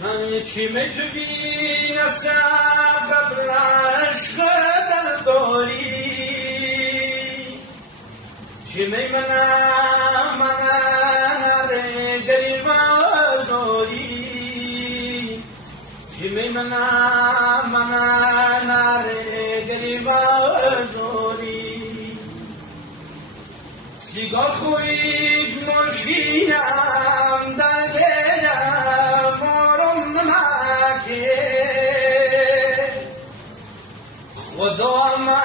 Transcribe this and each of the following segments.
چی میتونی نسبت رشق در داری چی میمنم من گریبا زوری چی میمنم من گریبا زوری سیگار خویش مشینم در دلم مارم نمکه خدا ما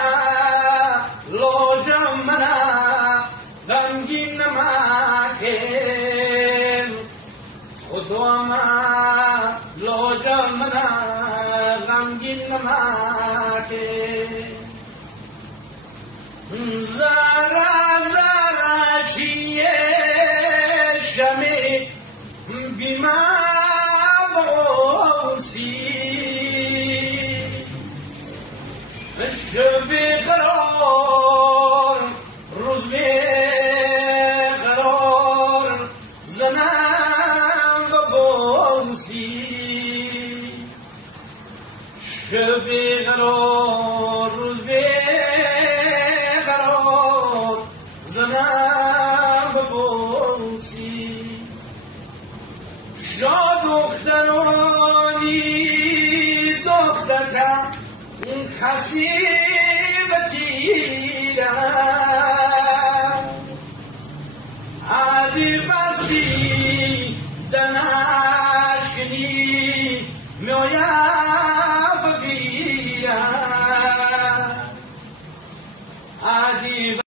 لاجم منم غمگین نمکه خدا ما لاجم منم غمگین نمکه زره زره چیه شمی بیما بوسی شبی قرار روز بی قرار زنم بوسی شبی قرار روز بی قرار زنم بوسی شاد دخترانی دخترکم خسی بتیرم عادی بسی دناشنی میایم